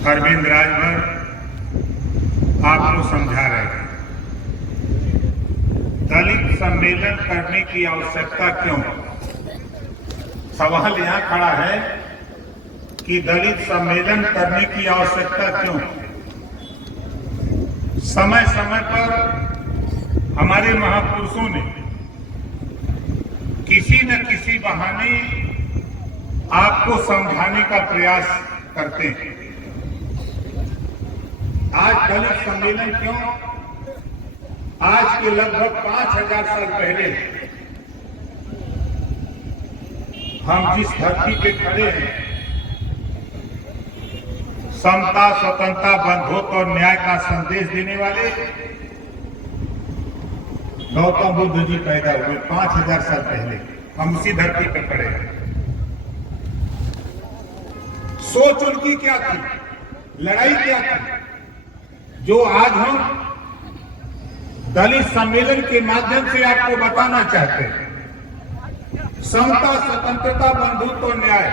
अरविंद राजभर आपको समझा रहे थे। दलित सम्मेलन करने की आवश्यकता क्यों? सवाल यहां खड़ा है कि दलित सम्मेलन करने की आवश्यकता क्यों? समय समय पर हमारे महापुरुषों ने किसी न किसी बहाने आपको समझाने का प्रयास करते हैं। आज दलित सम्मेलन क्यों? आज के लगभग 5000 साल पहले हम जिस धरती पे खड़े हैं, समता, स्वतंत्रता, बंधुत्व और न्याय का संदेश देने वाले गौतम बुद्ध जी पैदा हुए 5000 साल पहले। हम उसी धरती पे खड़े हैं। सोच उनकी क्या थी, लड़ाई क्या थी, जो आज हम दलित सम्मेलन के माध्यम से आपको बताना चाहते हैं। समता, स्वतंत्रता, बंधुत्व और न्याय,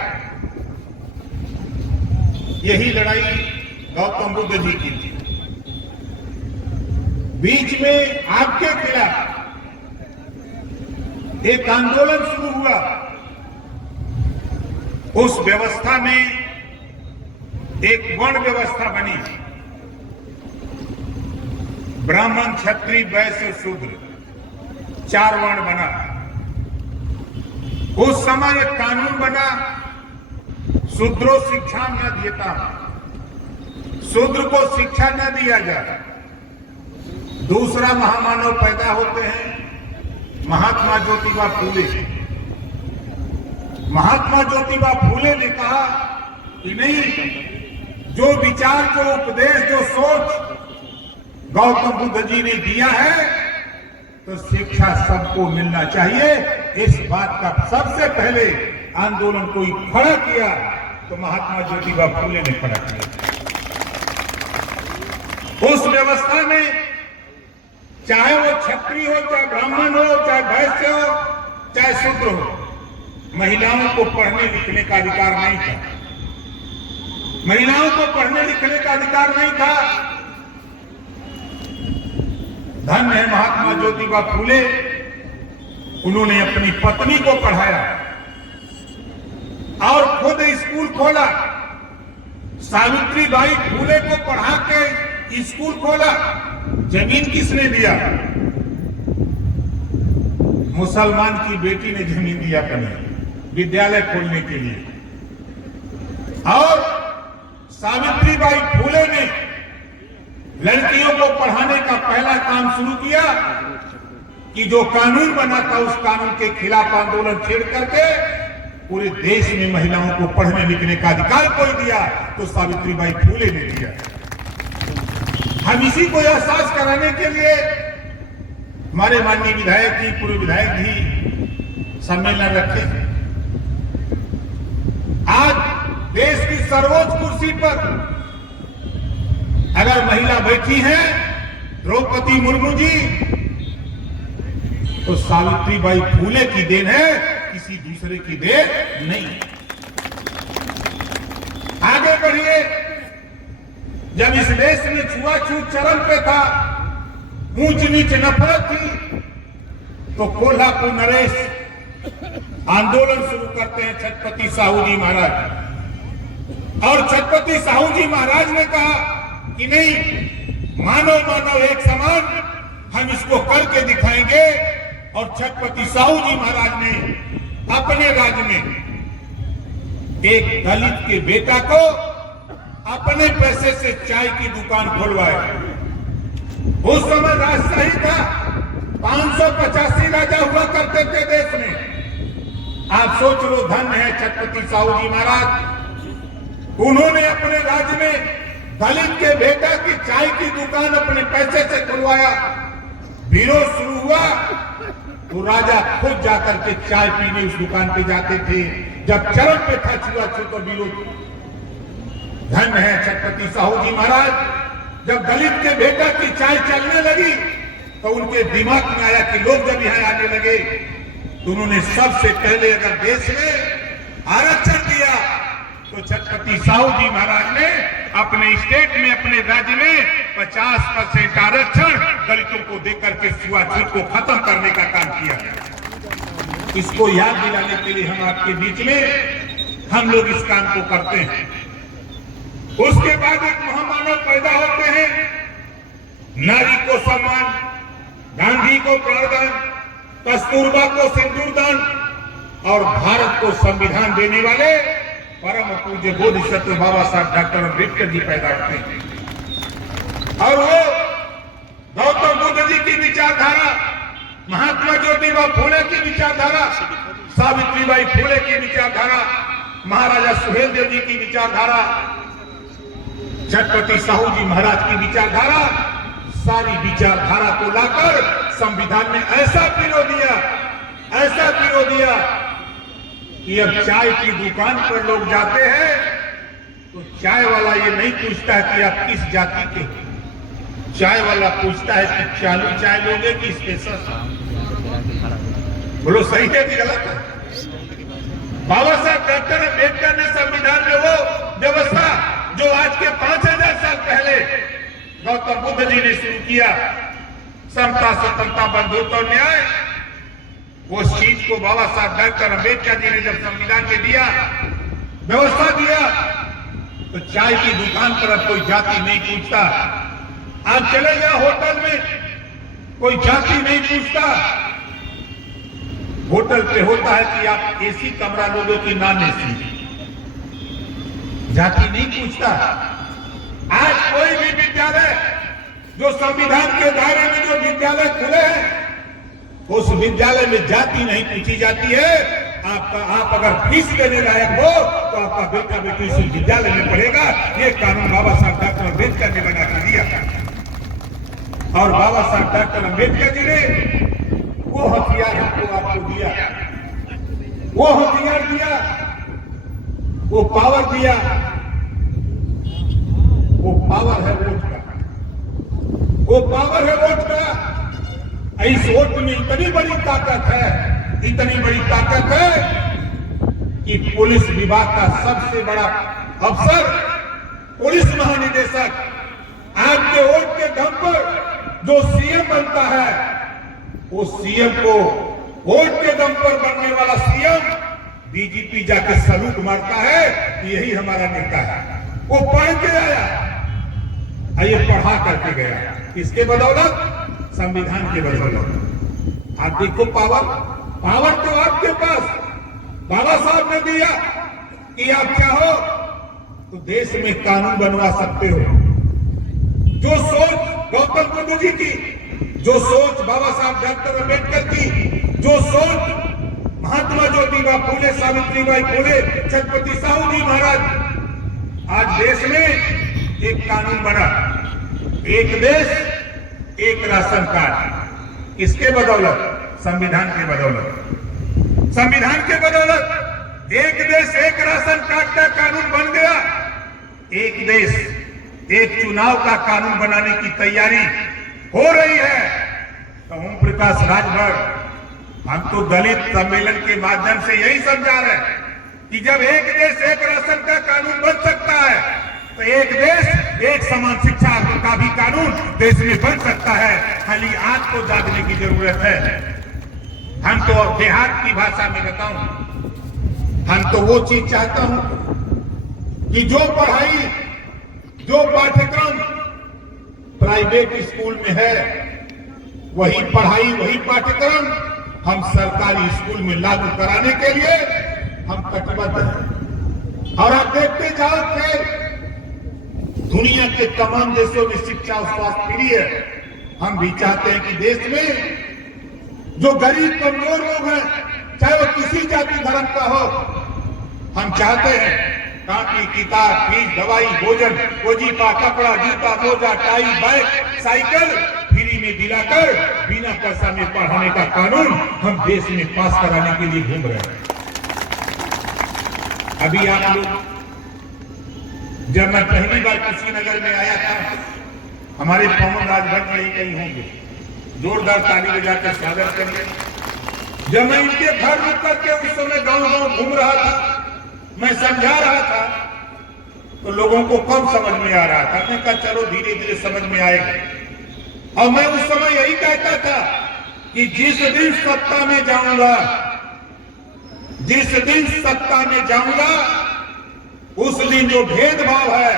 यही लड़ाई गौतम बुद्ध जी की थी। बीच में आपके खिलाफ एक आंदोलन शुरू हुआ। उस व्यवस्था में एक वर्ण व्यवस्था बनी, ब्राह्मण, क्षत्रिय, वैश्य, शूद्र, 4 वर्ण बना। उस समय एक कानून बना, शूद्रो शिक्षा न देता, शूद्र को शिक्षा न दिया जाए। दूसरा महामानव पैदा होते हैं महात्मा ज्योतिबा फूले। महात्मा ज्योतिबा फूले ने कहा कि नहीं, जो विचार, जो उपदेश, जो सोच गौतम बुद्ध जी ने दिया है, तो शिक्षा सबको मिलना चाहिए। इस बात का सबसे पहले आंदोलन कोई खड़ा किया तो महात्मा ज्योतिबा फूले ने खड़ा किया। उस व्यवस्था में चाहे वो क्षत्रिय हो, चाहे ब्राह्मण हो, चाहे वैश्य हो, चाहे शूद्र हो, महिलाओं को पढ़ने लिखने का अधिकार नहीं था। महिलाओं को पढ़ने लिखने का अधिकार नहीं था। धन्य है महात्मा ज्योतिबा फूले, उन्होंने अपनी पत्नी को पढ़ाया और खुद स्कूल खोला। सावित्रीबाई फूले को पढ़ा के स्कूल खोला। जमीन किसने दिया? मुसलमान की बेटी ने जमीन दिया अपने विद्यालय खोलने के लिए। और सावित्रीबाई फूले ने लड़कियों को पढ़ाने का पहला काम शुरू किया कि जो कानून बना था उस कानून के खिलाफ आंदोलन छेड़ करके पूरे देश में महिलाओं को पढ़ने लिखने का अधिकार कोई दिया तो सावित्रीबाई फूले ने दिया। हम इसी को एहसास कराने के लिए हमारे माननीय विधायक जी, पूर्व विधायक जी सम्मेलन रखे। आज देश की सर्वोच्च कुर्सी पर अगर महिला बैठी हैं, द्रौपदी मुर्मू जी, तो सावित्रीबाई फूले की देन है, किसी दूसरे की देन नहीं। आगे बढ़िए। जब इस देश में छुआछूत चरम पे था, ऊंच नीच नफरत थी, तो कोल्हापुर नरेश आंदोलन शुरू करते हैं छत्रपति साहू जी महाराज। और छत्रपति साहू जी महाराज ने कहा कि नहीं, मानव मानव एक समान, हम इसको करके दिखाएंगे। और छत्रपति साहू जी महाराज ने अपने राज्य में एक दलित के बेटा को अपने पैसे से चाय की दुकान खुलवाया। उस समय राजशाही था, 585 राजा हुआ करते थे देश में। आप सोच लो, धन्य है छत्रपति साहू जी महाराज, उन्होंने अपने राज्य में दलित के बेटा की चाय की दुकान अपने पैसे से खुलवाया। विरोध शुरू हुआ तो राजा खुद जाकर के चाय पीने उस दुकान पे जाते थे। जब चरम पे था छुआछूत तो विरोध। धन्य है छत्रपति साहू जी महाराज। जब दलित के बेटा की चाय चलने लगी तो उनके दिमाग में आया कि लोग जब यहां आने लगे तो उन्होंने सबसे पहले अगर देश में आरक्षण दिया तो छत्रपति साहू जी महाराज ने अपने स्टेट में, अपने राज्य में 50% आरक्षण दलितों को देकर के छुआछूत को खत्म करने का काम किया। इसको याद दिलाने के लिए हम आपके बीच में हम लोग इस काम को करते हैं। उसके बाद एक महामानव पैदा होते हैं, नारी को सम्मान, गांधी को प्राणदान, कस्तूरबा को सिंदूरदान और भारत को संविधान देने वाले परम पूज्य बोधिसत्व बाबा साहब डॉक्टर अम्बेडकर जी पैदा होते हैं। और वो गौतम बुद्ध जी की विचारधारा, महात्मा ज्योतिबा फूले की विचारधारा, सावित्रीबाई फूले की विचारधारा, महाराजा सुहेलदेव जी की विचारधारा, छत्रपति साहू जी महाराज की विचारधारा, सारी विचारधारा को लाकर संविधान में ऐसा पिरो दिया कि अब चाय की दुकान पर लोग जाते हैं तो चाय वाला ये नहीं पूछता है कि आप किस जाति के हो, चाय वाला पूछता है कि चालू चाय लोगे कि स्पेशल। बोलो सही है कि गलत है? बाबा साहब डॉक्टर अम्बेडकर ने संविधान में वो व्यवस्था जो आज के 5000 साल पहले गौतम बुद्ध जी ने शुरू किया, समता स्वतंत्रता बंधुत्व और न्याय, वो चीज को बाबा साहब डॉक्टर अम्बेडकर जी ने जब संविधान में दिया, व्यवस्था दिया, तो चाय की दुकान पर अब कोई जाति नहीं पूछता। आप चले जाओ होटल में, कोई जाति नहीं पूछता। होटल पे होता है कि आप एसी कमरा लोगे कि नॉन एसी, जाति नहीं पूछता। आज कोई भी विद्यालय जो संविधान के दायरे में जो विद्यालय खुले हैं, उस विद्यालय में जाति नहीं पूछी जाती है। आप अगर फीस देने लायक हो तो आपका बेटा बेटी उस विद्यालय में पढ़ेगा। ये कानून बाबा साहब डॉक्टर अम्बेडकर ने बना कर दिया। और बाबा साहब डॉक्टर अम्बेडकर जी ने वो हथियार हमको आपको दिया, वो हथियार दिया, वो पावर दिया। वो पावर है वोट का, वो पावर है वोट का। इस वोट में इतनी बड़ी ताकत है कि पुलिस विभाग का सबसे बड़ा अफसर, पुलिस महानिदेशक, आपके वोट के दम पर जो सीएम बनता है, वो सीएम को वोट के दम पर बनने वाला सीएम डीजीपी जाके सलूट मारता है, यही हमारा नेता है। वो पढ़ के आया, ये पढ़ा करके गया, किसके बदौलत? संविधान के बदौलत। आप देखो पावर तो आपके पास बाबा साहब ने दिया कि आप चाहो तो देश में कानून बनवा सकते हो। जो सोच गौतम बुद्ध जी की, जो सोच बाबा साहब डॉक्टर अम्बेडकर की, जो सोच महात्मा ज्योतिबा फूले, सावित्रीबाई फूले, छत्रपति साहू जी महाराज, आज देश में एक कानून बना, एक देश एक राशन कार्ड। इसके बदौलत, संविधान के बदौलत, संविधान के बदौलत एक देश एक राशन कार्ड का कानून बन गया। एक देश एक चुनाव का कानून बनाने की तैयारी हो रही है। तो ओम प्रकाश राजभर, हम तो दलित सम्मेलन के माध्यम से यही समझा रहे हैं कि जब एक देश एक राशन का कानून बन सकता है तो एक देश एक समान शिक्षा का भी कानून देश में बन सकता है। खाली आज को जागने की जरूरत है। हम तो देहात की भाषा में बताऊं, हम तो वो चीज चाहता हूं कि जो पढ़ाई, जो पाठ्यक्रम प्राइवेट स्कूल में है, वही पढ़ाई, वही पाठ्यक्रम हम सरकारी स्कूल में लागू कराने के लिए हम कटिबद्ध हैं। और आप देखते जाओ कि दुनिया के तमाम देशों में शिक्षा और स्वास्थ्य फ्री है। हम भी चाहते हैं कि देश में जो गरीब कमजोर लोग हैं, चाहे वो किसी जाति धर्म का हो, हम चाहते हैं कॉपी, किताब, फीस, दवाई, भोजन, वजीफा, कपड़ा, जूता, मोजा, टाई, बैग, साइकिल फ्री में दिलाकर बिना पैसा में पढ़ाने का कानून हम देश में पास कराने के लिए घूम रहे हैं। अभी आप लोग, जब मैं पहली बार कुशीनगर में आया था, हमारे पवन राजभर यही कहीं होंगे, जोरदार ताली बजाकर स्वागत करिए। जब मैं इनके घर रुक करके उस समय गांव-गांव घूम रहा था, मैं समझा रहा था, तो लोगों को कब समझ में आ रहा था। मैंने कहा चलो धीरे धीरे समझ में आएगा। और मैं उस समय यही कहता था कि जिस दिन सत्ता में जाऊंगा, जिस दिन सत्ता में जाऊंगा, उस दिन जो भेदभाव है,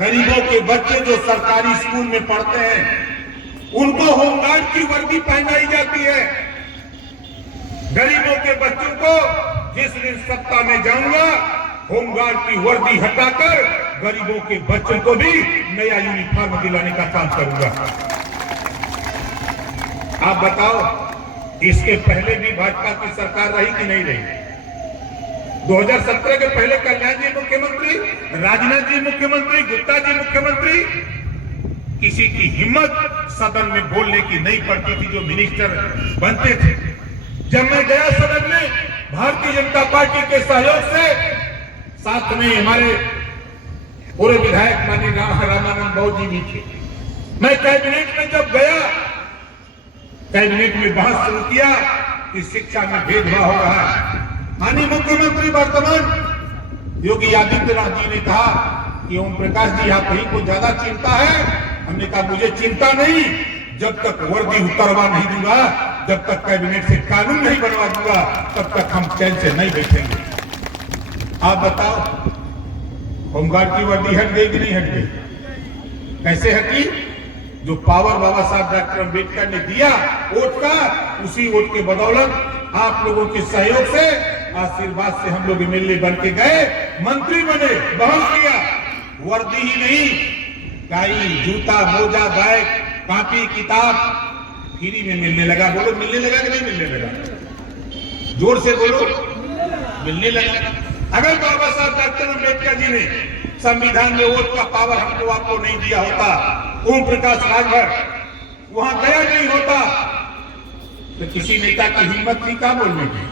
गरीबों के बच्चे जो सरकारी स्कूल में पढ़ते हैं उनको होमगार्ड की वर्दी पहनाई जाती है। गरीबों के बच्चों को जिस दिन सत्ता में जाऊंगा, होमगार्ड की वर्दी हटाकर गरीबों के बच्चों को भी नया यूनिफॉर्म दिलाने का काम करूंगा। आप बताओ, इसके पहले भी भाजपा की सरकार रही कि नहीं रही? 2017 के पहले कल्याण जी मुख्यमंत्री, राजनाथ जी मुख्यमंत्री, गुप्ता जी मुख्यमंत्री। किसी की हिम्मत सदन में बोलने की नहीं पड़ती थी जो मिनिस्टर बनते थे। जब मैं गया सदन में, भारतीय जनता पार्टी के सहयोग से, साथ में हमारे पूरे विधायक माननीय रामानंद बाबू जी भी थे। मैं कैबिनेट में जब गया, कैबिनेट में बहस शुरू किया कि शिक्षा में भेदभाव हो रहा है। माननीय मुख्यमंत्री वर्तमान योगी आदित्यनाथ जी ने कहा कि ओम प्रकाश जी आप ही को ज्यादा चिंता है। हमने कहा मुझे चिंता नहीं, जब तक वर्दी उतरवा नहीं दूंगा, जब तक कैबिनेट से कानून नहीं बनवा दूंगा, तब तक हम चैन से नहीं बैठेंगे। आप बताओ, होमगार्ड की वर्दी हट गई कि नहीं हट गई? कैसे हटी? जो पावर बाबा साहब डॉक्टर अम्बेडकर ने दिया वोट का, उसी वोट के बदौलत आप लोगों के सहयोग से, आशीर्वाद से हम लोग एमएलए बन के गए, मंत्री बने, बहस किया। वर्दी ही नहीं, टाई, जूता, मोजा, बैग, कॉपी, किताब फ्री में मिलने लगा। बोलो मिलने लगा कि नहीं मिलने लगा? जोर से बोलो, मिलने लगा। अगर बाबा साहब डॉक्टर अम्बेडकर जी ने संविधान में वोट का पावर हमको आपको नहीं दिया होता, ओम प्रकाश राजभर वहां गया नहीं होता, तो किसी नेता की हिम्मत थी क्या बोलने की?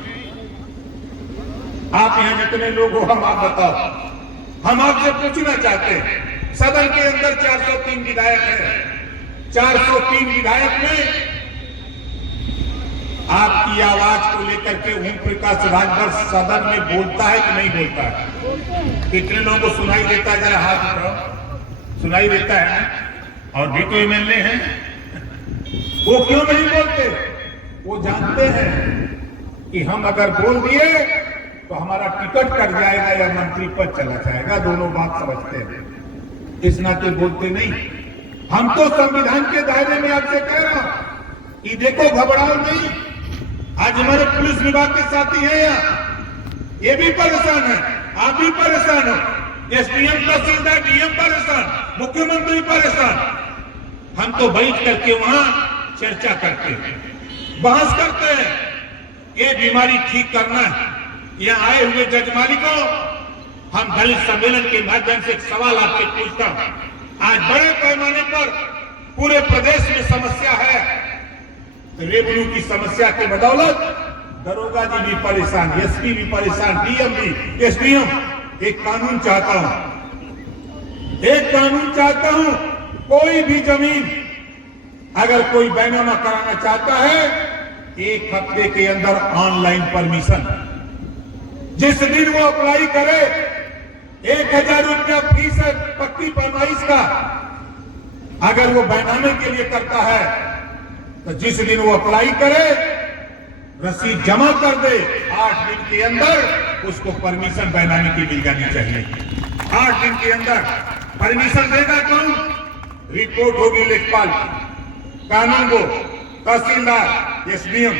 आप यहां जितने लोग हो, हम आप बताओ, हम आपसे पूछना चाहते हैं, सदन के अंदर 403 विधायक हैं, 403 विधायक में आपकी आवाज को लेकर के ओम प्रकाश राजभर सदन में बोलता है कि नहीं बोलता है? कितने लोगों को सुनाई देता है? जरा हाथ उठाओ। सुनाई देता है ना? और भी तो एमएलए हैं, वो क्यों नहीं बोलते? वो जानते हैं कि हम अगर बोल दिए तो हमारा टिकट कट जाएगा या मंत्री पद चला जाएगा। दोनों बात समझते हैं, इस नाते बोलते नहीं। हम तो संविधान के दायरे में आपसे कह रहा हूं कि देखो, घबराओ नहीं। आज हमारे पुलिस विभाग के साथी हैं यहाँ, ये भी परेशान है, आप भी परेशान हो, एसडीएम, तहसीलदार, डीएम परेशान, मुख्यमंत्री परेशान। हम तो बैठ करके वहां चर्चा करते हैं, बहस करते हैं, ये बीमारी ठीक करना है। यहाँ आए हुए जजमाली को हम दलित सम्मेलन के माध्यम से एक सवाल आपसे पूछता हूं। आज बड़े पैमाने पर पूरे प्रदेश में समस्या है, रेवन्यू की समस्या के बदौलत दरोगा जी भी परेशान, एसपी भी परेशान, डीएम भी, एसडीएम। एक कानून चाहता हूं, एक कानून चाहता हूं, कोई भी जमीन अगर कोई बैनामा कराना चाहता है, 1 हफ्ते के अंदर ऑनलाइन परमिशन। जिस दिन वो अप्लाई करे, 1000 रुपया फीस है पक्की पैमाइश का। अगर वो बैनामे के लिए करता है तो जिस दिन वो अप्लाई करे, रसीद जमा कर दे, 8 दिन के अंदर उसको परमिशन बैनामे की मिल जानी चाहिए। 8 दिन के अंदर परमिशन देगा कौन? रिपोर्ट होगी लेखपाल की, कानून को, तहसीलदार, एसडीएम,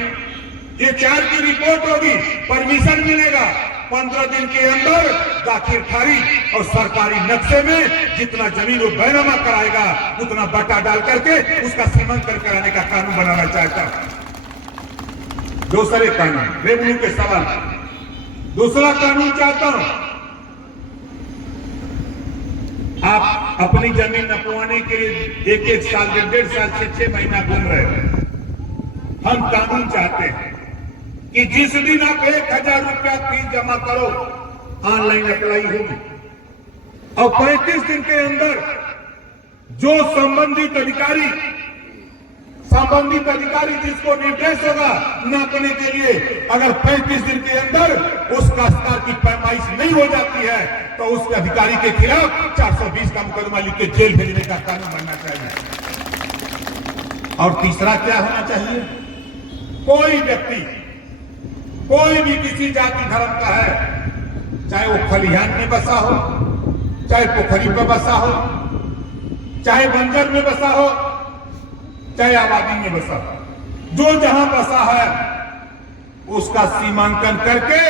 ये 4 की रिपोर्ट होगी, परमिशन मिलेगा। 15 दिन के अंदर दाखिल खारिज और सरकारी नक्शे में जितना जमीन वो बैनामा कराएगा, उतना बटा डाल करके उसका सीमांकन कराने का कानून बनाना चाहता है। दूसरे कानून, रेवन्यू के सवाल। दूसरा कानून चाहता हूं, आप अपनी जमीन नपवाने के लिए 1-1 साल, 1.5 साल, 6-6 महीना घूम रहे हो। हम कानून चाहते हैं कि जिस दिन आप 1000 रुपया फीस जमा करो, ऑनलाइन अप्लाई होगी, और 35 दिन के अंदर जो संबंधित अधिकारी संबंधित अधिकारी जिसको निर्देश होगा नापने के लिए, अगर 35 दिन के अंदर उस काश्तकार की पैमाइश नहीं हो जाती है तो उस अधिकारी के खिलाफ 420 का मुकदमा लिख के जेल भेजने का कानून बनना चाहिए। और तीसरा क्या होना चाहिए, कोई व्यक्ति कोई भी किसी जाति धर्म का है, चाहे वो खलिहान में बसा हो, चाहे पोखरी पर बसा हो, चाहे बंजर में बसा हो, चाहे आबादी में बसा हो, जो जहां बसा है उसका सीमांकन करके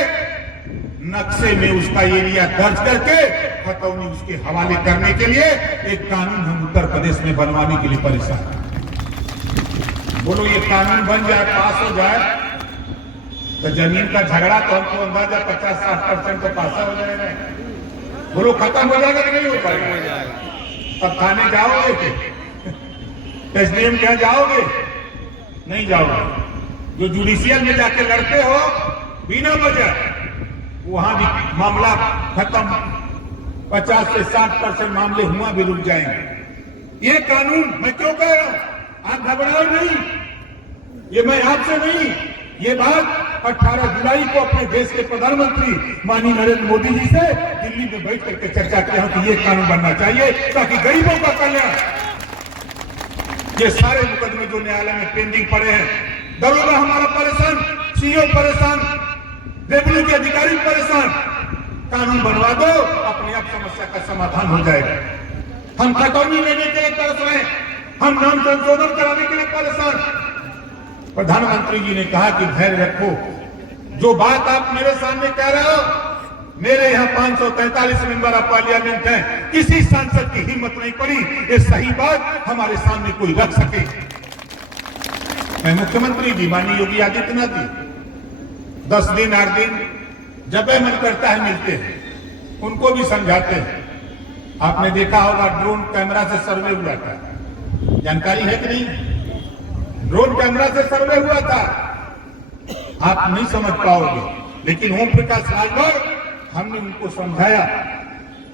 नक्शे में उसका एरिया दर्ज करके खतौनी उसके हवाले करने के लिए एक कानून हम उत्तर प्रदेश में बनवाने के लिए परेशान हैं। बोलो ये कानून बन जाए, पास हो जाए तो जमीन का झगड़ा तो हमको अंदाजा 50-60% तो पासा हो जाएगा। बोलो खत्म हो जाएगा कि नहीं हो पाएगा? अब थाने जाओगे एसडीएम क्या जाओगे? नहीं जाओगे। जो जुडिशियल में जाके लड़ते हो बिना वजह, वहां भी मामला खत्म, 50 से 60% मामले हुआ भी रुक जाएंगे। ये कानून मैं क्यों कह रहा हूं, आप घबराओ नहीं, ये मैं आपसे नहीं, ये बात 18 जुलाई को अपने देश के प्रधानमंत्री माननीय नरेंद्र मोदी जी से दिल्ली में बैठ करके चर्चा किया हूं कि ये कानून बनना चाहिए ताकि गरीबों का कल्याण। ये सारे मुकदमे जो न्यायालय में पेंडिंग पड़े हैं, दरोगा हमारा परेशान, सीओ परेशान, रेवेन्यू के अधिकारी परेशान, कानून बनवा दो, अपने आप समस्या का समाधान हो जाएगा। हम खतौनी लेने के लिए तरस रहे, हम नाम संशोधन कराने के लिए परेशान। प्रधानमंत्री जी ने कहा कि धैर्य रखो, जो बात आप मेरे सामने कह रहे हो, मेरे यहाँ 543 मेंबर ऑफ पार्लियामेंट हैं, किसी सांसद की हिम्मत नहीं पड़ी ये सही बात हमारे सामने कोई रख सके। मैं मुख्यमंत्री जी माननीय योगी आदित्यनाथ जी 10 दिन 8 दिन जब मन करता है मिलते हैं, उनको भी समझाते हैं। आपने देखा होगा ड्रोन कैमरा से सर्वे हुआ था, जानकारी है कि नहीं? ड्रोन कैमरा से सर्वे हुआ था, आप नहीं समझ पाओगे, लेकिन ओम प्रकाश राजभर हमने उनको समझाया,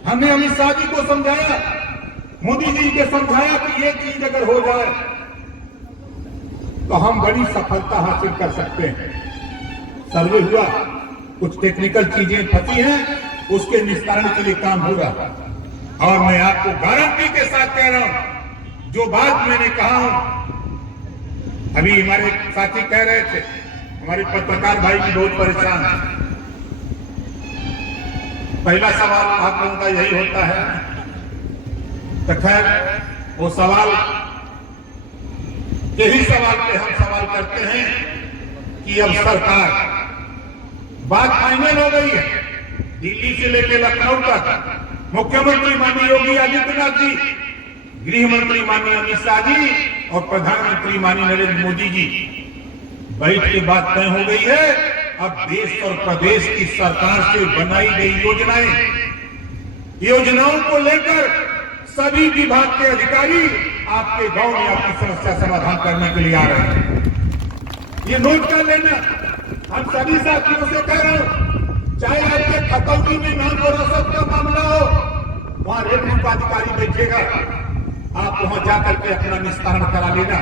हमने अमित शाह जी को समझाया, मोदी जी को समझाया कि ये चीज अगर हो जाए तो हम बड़ी सफलता हासिल कर सकते हैं। सर्वे हुआ, कुछ टेक्निकल चीजें फंसी हैं, उसके निस्तारण के लिए काम होगा। और मैं आपको गारंटी के साथ कह रहा हूं, जो बात मैंने कहा हूं, अभी हमारे साथी कह रहे थे, हमारे पत्रकार भाई भी बहुत परेशान है। पहला सवाल आप लोगों का यही होता है, तो खैर वो सवाल, यही सवाल पे हम सवाल करते हैं कि अब सरकार, बात फाइनल हो गई है, दिल्ली से लेकर लखनऊ तक मुख्यमंत्री माननीय योगी आदित्यनाथ जी, गृह मंत्री माननीय अमित शाह जी और प्रधानमंत्री माननीय नरेंद्र मोदी जी बैठ के बात तय हो गई है। अब देश और प्रदेश की सरकार से बनाई गई योजनाओं को लेकर सभी विभाग के अधिकारी आपके गांव में आपकी समस्या समाधान करने के लिए आ रहे हैं। ये नोट कर लेना, हम सभी साथियों से कह रहे हो, चाहे आपके खतौनी में नाम वरासत का मामला हो, वहां रेवेन्यू का अधिकारी बैठेगा, आप वहां जाकर के अपना निस्तारण करा लेना।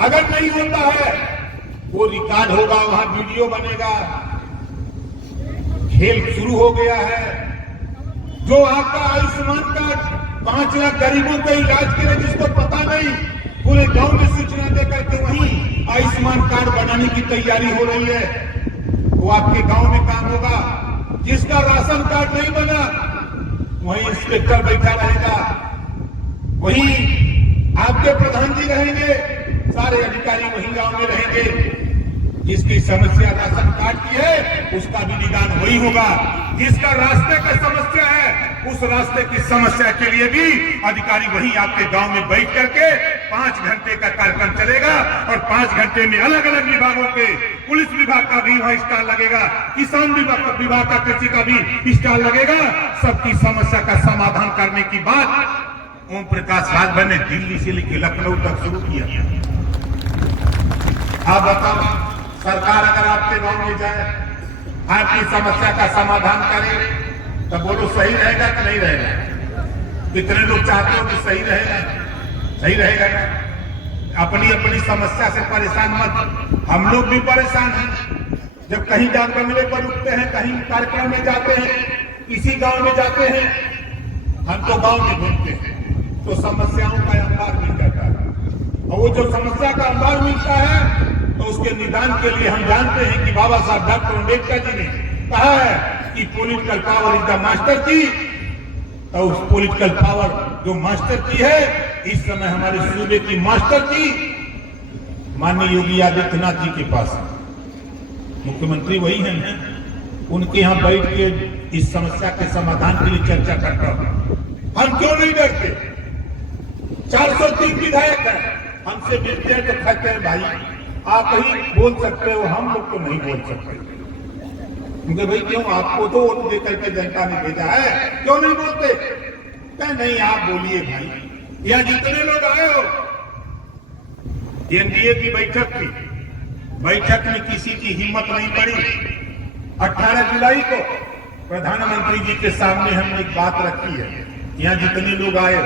अगर नहीं होता है वो रिकॉर्ड होगा, वहां वीडियो बनेगा। खेल शुरू हो गया है। जो आपका आयुष्मान कार्ड 5 लाख गरीबों का इलाज के लिए जिसको पता नहीं, पूरे गांव में सूचना देकर के वहीं आयुष्मान कार्ड बनाने की तैयारी हो रही है, वो आपके गांव में काम होगा। जिसका राशन कार्ड नहीं बना, वहीं इंस्पेक्टर बैठा रहेगा, वहीं आपके प्रधान जी रहेंगे, सारे अधिकारी वहीं गांव में रहेंगे। जिसकी समस्या राशन कार्ड की है उसका भी निदान वही होगा। जिसका रास्ते का समस्या है उस रास्ते की समस्या के लिए भी अधिकारी वहीं आपके गांव में बैठ करके 5 घंटे का कार्यक्रम चलेगा और 5 घंटे में अलग अलग विभागों के, पुलिस विभाग का भी वहां स्टॉल लगेगा, किसान विभाग का, कृषि का भी स्टॉल लगेगा। सबकी समस्या का समाधान करने की बात ओम प्रकाश राजभर ने दिल्ली से लेकर लखनऊ तक शुरू किया। आप बताओ, सरकार अगर आपके गांव में जाए, आपकी समस्या का समाधान करे, तो बोलो सही रहेगा कि नहीं रहेगा? कितने लोग चाहते हो कि सही रहेगा? सही रहेगा ना? अपनी अपनी समस्या से परेशान मत, हम लोग भी परेशान हैं। जब कहीं डाक बंगले पर रुकते हैं, कहीं कार्यक्रम में जाते हैं, किसी गांव में जाते हैं, हम तो गांव में घूमते हैं, तो समस्याओं का अंबार मिल जाता है। और वो जो समस्या का अंबार मिलता है तो उसके निदान के लिए हम जानते हैं कि बाबा साहब डॉक्टर अम्बेडकर जी ने कहा है कि political power is the master की। तो उस पॉलिटिकल पावर जो मास्टर की है, इस समय हमारे सूबे की मास्टर की माननीय योगी आदित्यनाथ जी के पास है। मुख्यमंत्री वही हैं ना, उनके यहाँ बैठ के इस समस्या के समाधान के लिए चर्चा करता हूं। हम क्यों नहीं डरते? 403 विधायक हैं, हमसे मिलते हैं तो कहते हैं भाई आप ही बोल सकते हो, हम लोग तो नहीं बोल सकते। क्योंकि भाई क्यों, आपको तो वोट देकर के जनता ने भेजा है, क्यों नहीं बोलते? क्या नहीं, आप बोलिए भाई। यहाँ जितने लोग आए हो, एनडीए की बैठक थी, बैठक में किसी की हिम्मत नहीं पड़ी। 18 जुलाई को प्रधानमंत्री जी के सामने हमने एक बात रखी है। यहाँ जितने लोग आए,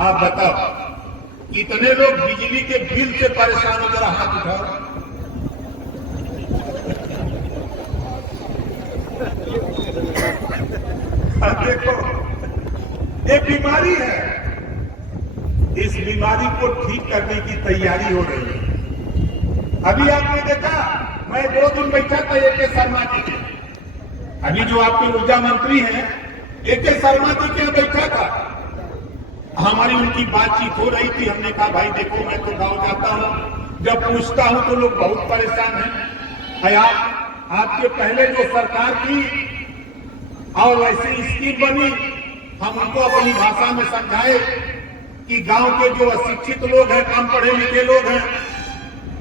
आप बताओ कितने लोग बिजली के बिल से परेशान हो? जरा हाथ उठाओ। देखो, ये बीमारी है, इस बीमारी को ठीक करने की तैयारी हो रही है। अभी आपने देखा, मैं 2 दिन बैठा था AK शर्मा जी के, अभी जो आपके ऊर्जा मंत्री हैं AK शर्मा जी के बैठा था, हमारी उनकी बातचीत हो रही थी। हमने कहा भाई देखो, मैं तो गांव जाता हूं, जब पूछता हूं तो लोग बहुत परेशान हैं। आपके पहले जो सरकार थी और वैसी स्कीम बनी, हम उनको अपनी भाषा में समझाए कि गांव के जो अशिक्षित लोग हैं, कम पढ़े लिखे लोग हैं,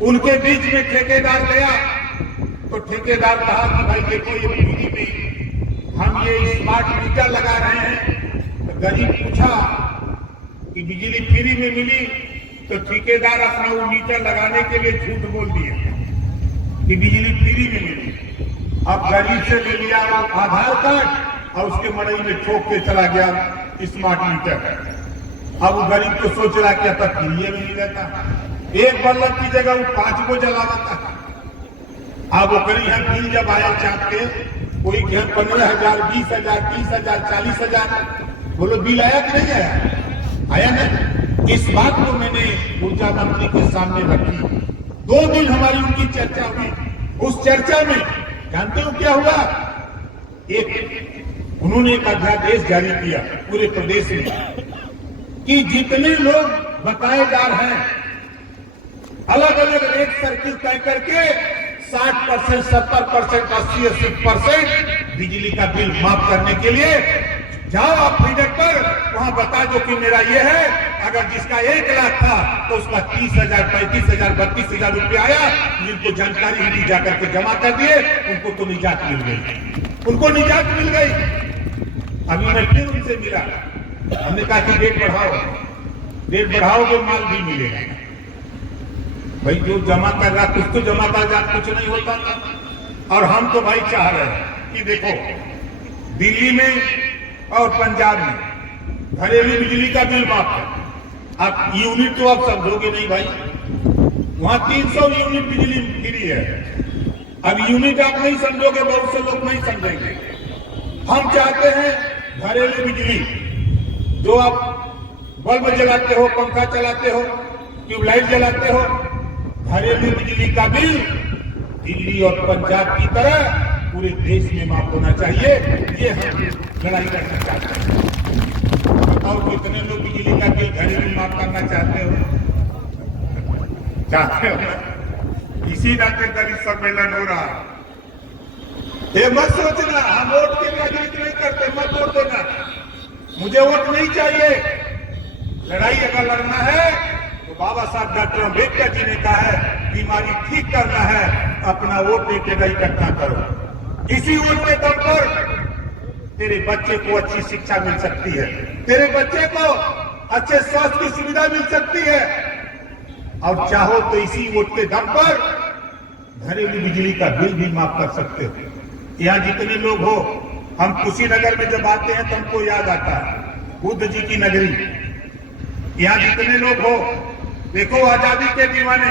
उनके बीच में ठेकेदार गया तो ठेकेदार कहा कि भाई देखो, ये बिजली में हम ये स्मार्ट मीटर लगा रहे हैं। तो गरीब पूछा कि बिजली फ्री में मिली, तो ठेकेदार अपना वो मीटर लगाने के लिए झूठ बोल दिया कि बिजली फ्री में मिली। अब गरीब से ले लिया वो आधार कार्ड और उसके मड़ई में ठोक के चला गया स्मार्ट मीटर। अब वो गरीब तो सोच रहा कि अब तक फ्री में मिल जाता, एक बल्ब की जगह वो 5 को जलाता था। अब वो करी है बिल जब आया चाप के, कोई घर 15,000, 20,000, 30,000, 40,000, बोलो बिल आया कि नहीं आया? आया ना। इस बात को मैंने ऊर्जा मंत्री के सामने रखी। 2 दिन हमारी उनकी चर्चा हुई। उस चर्चा में जानते हो क्या हुआ? उन्होंने एक अध्यादेश जारी किया पूरे प्रदेश में कि जितने लोग बकायेदार हैं, अलग अलग रेट सर्किल तय करके 60%, 70%, 80% बिजली का बिल माफ करने के लिए जाओ आप फीडर पर, वहां बता दो कि मेरा ये है। अगर जिसका 1 लाख था तो उसका 30,000, 35,000, 32,000 रुपया आया। जिनको जानकारी मिली जाकर के जमा कर दिए, उनको तो निजात मिल गई, उनको निजात मिल गई। अभी मैं फिर उनसे मिला, हमने कहा कि रेट बढ़ाओगे माल भी मिलेगा। भाई जो जमा कर रहा कुछ तो जमा कर जा, कुछ नहीं होता था। और हम तो भाई चाह रहे हैं कि देखो, दिल्ली में और पंजाब में घरेलू बिजली का बिल माफ है। आप यूनिट तो आप समझोगे नहीं भाई, वहां 300 यूनिट बिजली फ्री है। अब यूनिट आप नहीं समझोगे, बहुत से लोग नहीं समझेंगे। हम चाहते हैं घरेलू बिजली, जो आप बल्ब जलाते हो, पंखा चलाते हो, ट्यूबलाइट जलाते हो, घरेलू बिजली का बिल दिल्ली और पंजाब की तरह पूरे देश में माफ होना चाहिए। ये हम लड़ाई करना चाहते हैं। बताओ कितने लोग बिजली का बिल घरेलू माफ करना चाहते हो? चाहते हो? इसी नाते का सम्मेलन हो रहा। ये मत सोचना हम वोट के राजनीति नहीं करते, मत वोट देना, मुझे वोट नहीं चाहिए। लड़ाई अगर लड़ना है तो बाबा साहब डॉक्टर अम्बेडकर जी ने कहा है, बीमारी ठीक करना है, अपना वोट देके इकट्ठा करो। इसी वोट के दम पर तेरे बच्चे को अच्छी शिक्षा मिल सकती है, तेरे बच्चे को अच्छे स्वास्थ्य की सुविधा मिल सकती है। और चाहो तो इसी वोट के दम पर घरेलू बिजली का बिल भी माफ कर सकते हो। यहाँ जितने लोग हो, हम कुशीनगर में जब आते हैं तो हमको याद आता है बुद्ध जी की नगरी। यहाँ जितने लोग हो, देखो आजादी के दीवाने,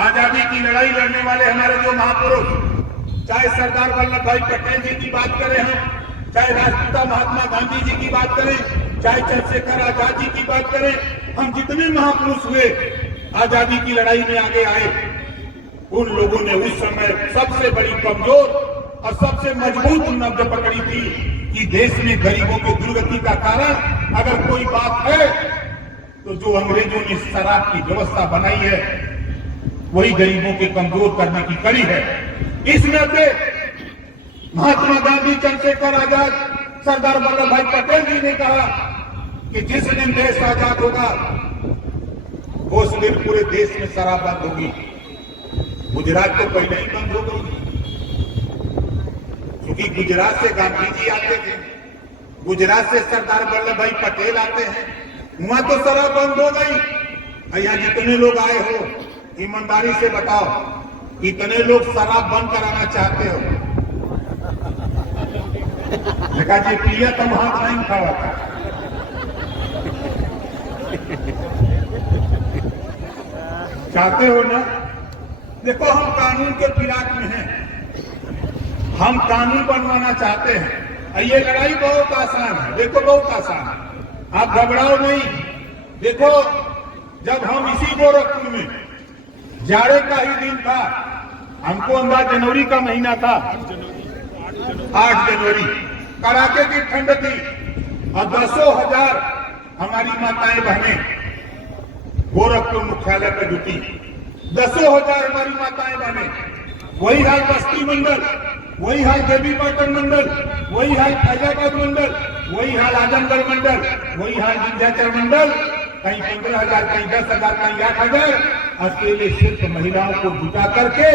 आजादी की लड़ाई लड़ने वाले हमारे जो महापुरुष, चाहे सरदार वल्लभ भाई पटेल जी की बात करें हम, चाहे राष्ट्रपिता महात्मा गांधी जी की बात करें, चाहे चंद्रशेखर आजाद जी की बात करें, हम जितने महापुरुष हुए आजादी की लड़ाई में आगे आए, उन लोगों ने उस समय सबसे बड़ी कमजोर और सबसे मजबूत नब्ज पकड़ी थी कि देश में गरीबों की दुर्गति का कारण अगर कोई बात है तो जो अंग्रेजों ने शराब की व्यवस्था बनाई है वही गरीबों के कमजोर करने की कड़ी है। इस नाते महात्मा गांधी, चंद्रशेखर आजाद, सरदार वल्लभ भाई पटेल जी ने कहा कि जिस दिन देश आजाद होगा उस दिन पूरे देश में शराब बंद होगी। गुजरात तो पहले ही बंद हो गई, क्योंकि गुजरात से गांधी जी आते थे, गुजरात से सरदार वल्लभ भाई पटेल आते हैं, वहां तो शराब बंद हो गई। यहाँ जितने लोग आए हो ईमानदारी से बताओ, कितने लोग शराब बंद कराना चाहते हो? देखा जी पिया तो हाथ नहीं उठावा था। चाहते हो ना? देखो हम कानून के फिराक में हैं, हम कानून बनवाना चाहते हैं। ये लड़ाई बहुत आसान है, देखो बहुत आसान है, आप घबराओ नहीं। देखो जब हम इसी गोरखपुर में जाड़े का ही दिन था, हमको अंदाज जनवरी का महीना था, 8 जनवरी, कड़ाके की ठंड थी और 10,000 हमारी माताएं बहनें गोरखपुर मुख्यालय पर जुटी। 10,000 हमारी माताएं बहनें। वही हाल बस्ती मंडल, वही हाल देवी पाटन मंडल, वही हाल फैजाबाद मंडल, वही हाल आजमगढ़ मंडल, वही हाल विंध्याचल मंडल। कहीं 15,000, कहीं 10,000, कहीं 8,000 अकेले सिर्फ महिलाओं को जुटा करके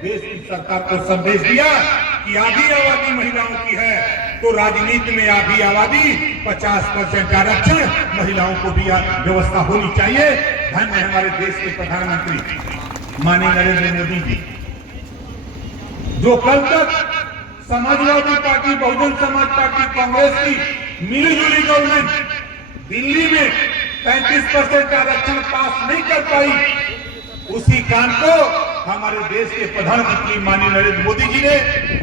देश की सरकार को संदेश दिया कि आधी आबादी महिलाओं की है तो राजनीति में आधी आबादी 50% आरक्षण महिलाओं को भी व्यवस्था होनी चाहिए। धन्य हमारे देश के प्रधानमंत्री माननीय नरेंद्र मोदी जी, जो कल तक समाजवादी पार्टी, बहुजन समाज पार्टी, कांग्रेस की मिलीजुली गवर्नमेंट दिल्ली में 35% आरक्षण पास नहीं कर पाई, उसी काम को हमारे देश के प्रधानमंत्री माननीय नरेंद्र मोदी जी ने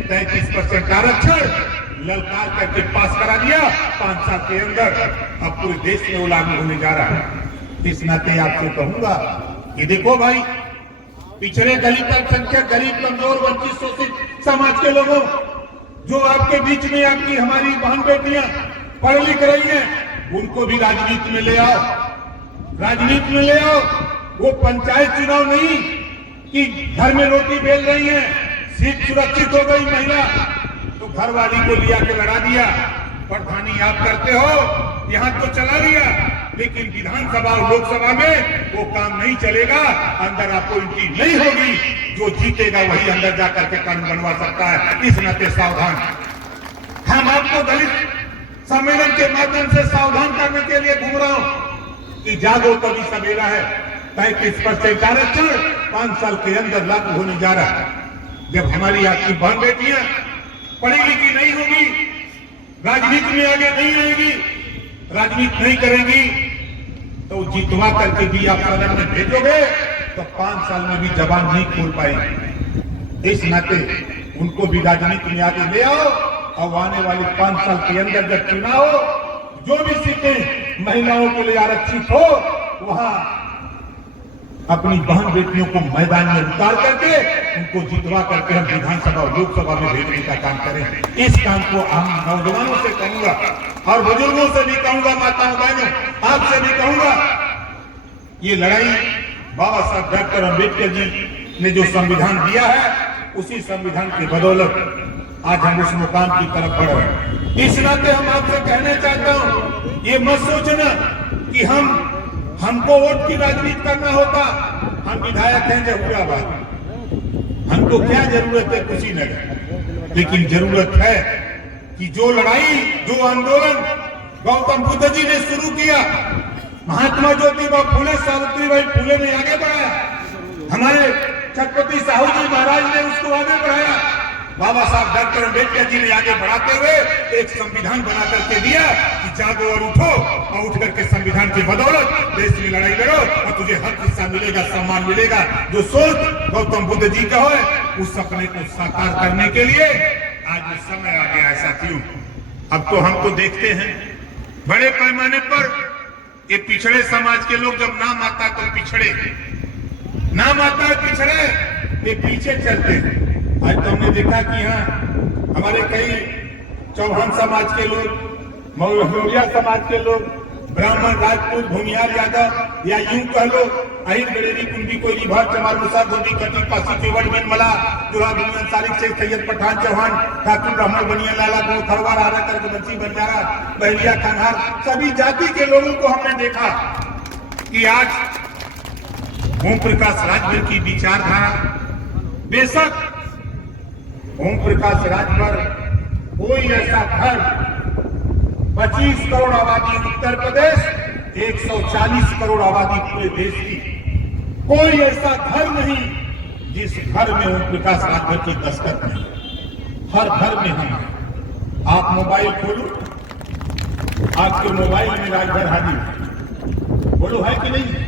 33% आरक्षण ललकार करके पास करा दिया 5 साल के अंदर। अब पूरे देश में वो लागू होने जा रहा है। इस नाते आपसे कहूंगा कि देखो भाई, पिछड़े दलित, अल्पसंख्यक, गरीब, कमजोर, वंचित, शोषित समाज के लोगों, जो आपके बीच में आपकी हमारी बहन बेटियां पढ़ लिख रही हैं, उनको भी राजनीति में ले आओ, राजनीति में ले आओ। वो पंचायत चुनाव नहीं कि घर में रोटी बेल रही है, सीट सुरक्षित हो गई महिला तो घरवाली को लिया के लड़ा दिया। प्रधानी आप करते हो, यहाँ तो चला लिया, लेकिन विधानसभा और लोकसभा में वो काम नहीं चलेगा। अंदर आपको इनकी नहीं होगी, जो जीतेगा वही अंदर जाकर के कानून बनवा सकता है। इस नाते सावधान, हम आपको दलित सम्मेलन के माध्यम से सावधान करने के लिए घूम रहा हूं कि जागो तभी सवेरा है। 35% आरक्षण 5 साल के अंदर लागू होने जा रहा है। जब हमारी आपकी बहन बेटियां पढ़ी लिखी नहीं होगी, राजनीति में आगे नहीं आएगी, राजनीति नहीं करेंगी, तो जितवा करके भी आप सदन में भेजोगे तो 5 साल में भी जबान नहीं खोल पाएंगे। इस नाते उनको भी राजनीति में आगे ले आओ और आने वाले 5 साल के अंदर जब चुनाव हो, जो भी सीटें महिलाओं के लिए आरक्षित हो, वहां अपनी बहन बेटियों को मैदान में उतार करके उनको जितवा करके हम विधानसभा और लोकसभा में भेजने का काम करें। इस काम को हम नौजवानों से कहूंगा और बुजुर्गों से भी कहूंगा, माताओं बहनों आपसे भी कहूंगा, ये लड़ाई बाबा साहब डॉक्टर अम्बेडकर जी ने जो संविधान दिया है, उसी संविधान की बदौलत आज हम उस मुकाम की तरफ बढ़ रहे हैं। इस नाते हम आपसे कहना चाहता हूं, ये मत सोचना कि हमको वोट की राजनीति करना होता, हम विधायक हैं जहूराबाद, हमको क्या जरूरत है कुशीनगर, लेकिन जरूरत है कि जो लड़ाई, जो आंदोलन गौतम बुद्ध जी ने शुरू किया, महात्मा ज्योतिबा फुले, सावित्रीबाई फुले ने आगे बढ़ाया, हमारे छत्रपति साहू जी महाराज ने उसको आगे बढ़ाया, बाबा साहब डॉक्टर अम्बेडकर जी ने आगे बढ़ाते हुए एक संविधान बना करके दिया कि जागो और उठो सुबह उठ करके संविधान की बदौलत देश में लड़ाई लड़ो और तुझे हक हिस्सा मिलेगा, सम्मान मिलेगा। जो सोच गौतम बुद्ध जी का हो उस सपने को साकार करने के लिए आज वो समय आ गया है साथियों। अब तो हम तो देखते हैं बड़े पैमाने पर ये पिछड़े समाज के लोग जब नाम आता तो पिछड़े, नाम आता है पिछड़े, ये पीछे चलते हैं। आज तो हमने देखा कि हाँ हमारे कई चौहान समाज के लोग, मौर्य समाज के लोग, ब्राह्मण, राजपूत, भूमिहार, यादव या यूं कह लो अहिर गडेरी, कुंडी, कोयली, भर, चमार, मुसा, गोदी, कटी, पासी, केवट, बिन, मला, जुड़ा, दुनिया, तारिक, शेख, सैयद, पठान, चौहान, ठाकुर, ब्राह्मण, बनिया, लाला, गो, खरवार, आरा, कर्कबंसी, बंजारा, बहलिया, खानहार, सभी जाति के लोगों को हमने देखा कि आज ओम प्रकाश राजभर की विचारधारा, बेशक ओम प्रकाश राजभर कोई ऐसा धर्म, 25 करोड़ आबादी उत्तर प्रदेश, 140 करोड़ आबादी पूरे देश की, कोई ऐसा घर नहीं जिस घर में ओम प्रकाश राजभर की दस्तक नहीं। हर घर में हम, आप मोबाइल खोलो, आपके मोबाइल में राजभर हाजिर, बोलो है कि नहीं?